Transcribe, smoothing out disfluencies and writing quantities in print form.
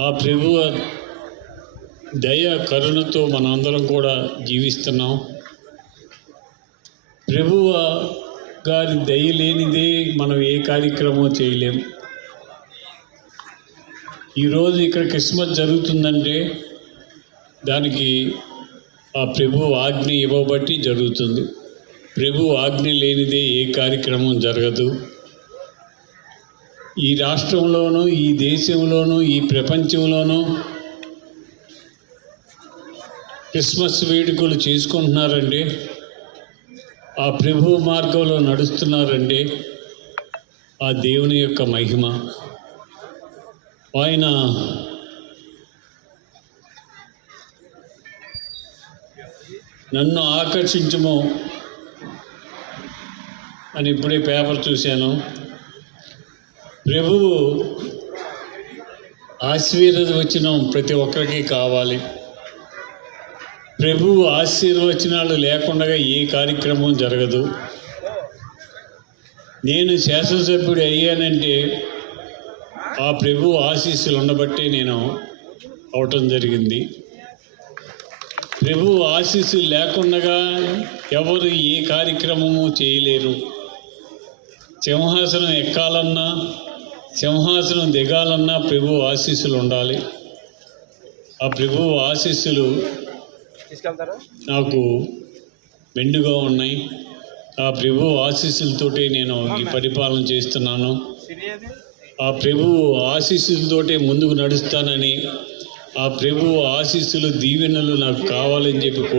ఆ ప్రభువ దయ కరుణతో మనందరం కూడా జీవిస్తున్నాం. ప్రభువ గారి దయ లేనిదే మనం ఏ కార్యక్రమం చేయలేం. ఈరోజు ఇక్కడ క్రిస్మస్ జరుగుతుందంటే దానికి ఆ ప్రభు ఆజ్ఞ ఇవ్వబట్టి జరుగుతుంది. ప్రభు ఆజ్ఞ లేనిదే ఏ కార్యక్రమం జరగదు. ఈ రాష్ట్రంలోనూ, ఈ దేశంలోనూ, ఈ ప్రపంచంలోనూ క్రిస్మస్ వేడుకలు చేసుకుంటున్నారండి. ఆ ప్రభు మార్గంలో నడుస్తున్నారండి. ఆ దేవుని యొక్క మహిమ. ఆయన నన్ను ఆకర్షించము అని ఇప్పుడే పేపర్ చూశాను. ప్రభువు ఆశీర్వచనం ప్రతి ఒక్కరికి కావాలి. ప్రభువు ఆశీర్వచనాలు లేకుండా ఏ కార్యక్రమం జరగదు. నేను శాసనసభ్యుడు అయ్యానంటే ఆ ప్రభు ఆశీస్సులు ఉండబట్టే నేను అవటం జరిగింది. ప్రభు ఆశీస్సులు లేకుండా ఎవరు ఏ కార్యక్రమము చేయలేరు. సింహాసనం ఎక్కాలన్నా, సింహాసనం దిగాలన్నా ప్రభు ఆశీస్సులు ఉండాలి. ఆ ప్రభు ఆశీస్సులు నాకు మెండుగా ఉన్నాయి. ఆ ప్రభు ఆశీస్సులతోటే నేను ఈ పరిపాలన చేస్తున్నాను. ఆ ప్రభు ఆశీస్సులతోటే ముందుకు నడుస్తానని, ఆ ప్రభు ఆశీస్సులు, దీవెనలు నాకు కావాలని చెప్పి